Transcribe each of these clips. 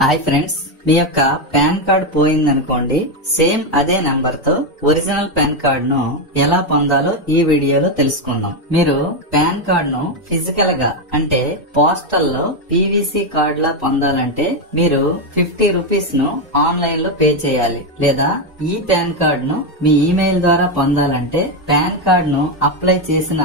Hi friends, మీ యొక్క pan card పోయిందనుకోండి, same అదే number తో ఒరిజినల్ పాన్ కార్డ్ ను ఎలా పొందాలో ఈ వీడియోలో తెలుసుకుందాం. మీరు పాన్ కార్డ్ ను ఫిజికల్ గా అంటే పోస్టల్ లో పీవీసీ కార్డ్ లా పొందాలంటే మీరు 50 రూపీస్ ను ఆన్లైన్ లో పే చేయాలి. లేదా ఈ పాన్ కార్డ్ ను మీ ఈమెయిల్ ద్వారా పొందాలంటే పాన్ కార్డ్ ను అప్లై చేసిన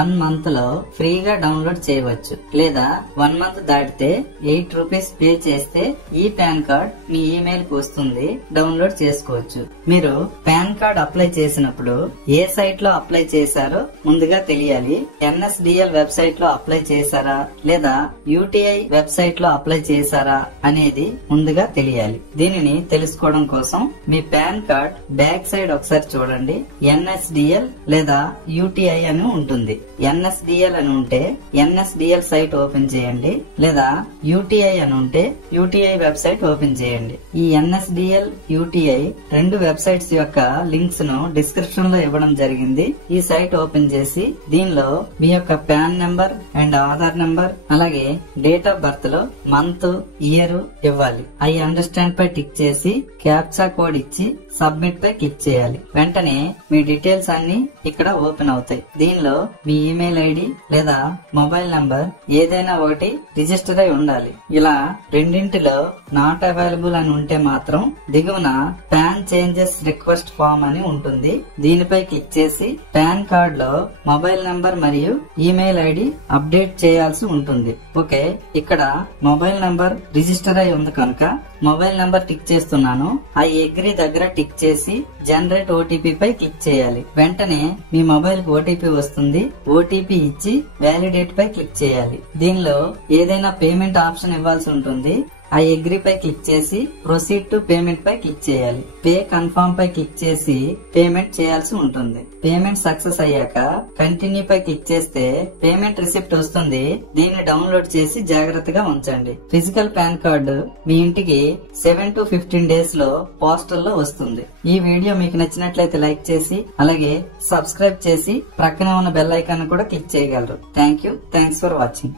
1 మంత్ లో ఫ్రీగా డౌన్లోడ్ చేయవచ్చు. లేదా 1 మంత్ దాటితే 8 రూపీస్ పే చేస్తే ఈ పాన్ కార్డ్ మీ ఈమెయిల్ కు వస్తుంది, డౌన్లోడ్ చేసుకోవచ్చు. మీరు పాన్ కార్డ్ అప్లై చేసినప్పుడు ఏ సైట్ లో అప్లై చేశారో ముందుగా తెలియాలి. NSDL వెబ్సైట్ లో అప్లై చేశారా లేదా UTI వెబ్సైట్ లో అప్లై చేశారా అనేది ముందుగా తెలియాలి. దీనిని తెలుసుకోవడం కోసం మీ పాన్ కార్డ్ బ్యాక్ సైడ్ ఒకసారి చూడండి. NSDL లేదా UTI అని ఉంటుంది. NSDL అని ఉంటే NSDL సైట్ ఓపెన్ చేయండి. లేదా UTI అని ఉంటే UTI వెబ్సైట్ ఓపెన్ చేయండి. ఈ NSDL, UTI రెండు వెబ్సైట్స్ యొక్క లింక్స్ ను డిస్క్రిప్షన్ లో ఇవ్వడం జరిగింది. ఈ సైట్ ఓపెన్ చేసి దీనిలో మీ యొక్క pan number and Aadhaar number అలాగే డేట్ ఆఫ్ బర్త్ లో మంత్, ఇయర్ ఇవ్వాలి. ఐ అండర్స్టాండ్ పై టిక్ చేసి క్యాప్చా కోడ్ ఇచ్చి సబ్మిట్ పై క్లిక్ చేయాలి. వెంటనే మీ డీటెయిల్స్ అన్ని ఇక్కడ ఓపెన్ అవుతాయి. దీనిలో మీ ఈమెయిల్ ఐడి లేదా మొబైల్ నంబర్ ఏదైనా ఒకటి రిజిస్టర్ అయి ఉండాలి. ఇలా రెండింటిలో నాట్ అవైలబుల్ అని ఉంటే మాత్రం దిగువన పాన్ చేంజెస్ రిక్వెస్ట్ ఫామ్ అని ఉంటుంది. దీనిపై క్లిక్ చేసి పాన్ కార్డ్ లో మొబైల్ నంబర్ మరియు ఈమెయిల్ ఐడి అప్డేట్ చేయాల్సి ఉంటుంది. ఓకే, ఇక్కడ మొబైల్ నంబర్ రిజిస్టర్ అయి ఉంది కనుక మొబైల్ నంబర్ టిక్ చేస్తున్నాను. ఆ అగ్రీ దగ్గర టిక్ చేసి జనరేట్ ఓటీపీ పై క్లిక్ చేయాలి. వెంటనే మీ మొబైల్ కు ఓటీపీ వస్తుంది. ఓటీపీ ఇచ్చి వ్యాలిడేట్ పై క్లిక్ చేయాలి. దీనిలో ఏదైనా పేమెంట్ ఆప్షన్ ఇవ్వాల్సి ఉంటుంది. ఆ అగ్రీ పై క్లిక్ చేసి ప్రొసీడ్ టు పేమెంట్ పై క్లిక్ చేయాలి. పే కన్ఫర్మ్ పై క్లిక్ చేసి పేమెంట్ చేయాల్సి ఉంటుంది. పేమెంట్ సక్సెస్ అయ్యాక కంటిన్యూ పై క్లిక్ చేస్తే పేమెంట్ రిసిప్ట్ వస్తుంది. దీన్ని డౌన్లోడ్ చేసి జాగ్రత్తగా ఉంచండి. ఫిజికల్ పాన్ కార్డు మీ ఇంటికి 7 to 15 డేస్ లో పోస్టల్ లో వస్తుంది. ఈ వీడియో మీకు నచ్చినట్లయితే లైక్ చేసి అలాగే సబ్స్క్రైబ్ చేసి ప్రక్కనే ఉన్న బెల్ ఐకాన్ కూడా క్లిక్ చేయగలరు. Thanks for watching.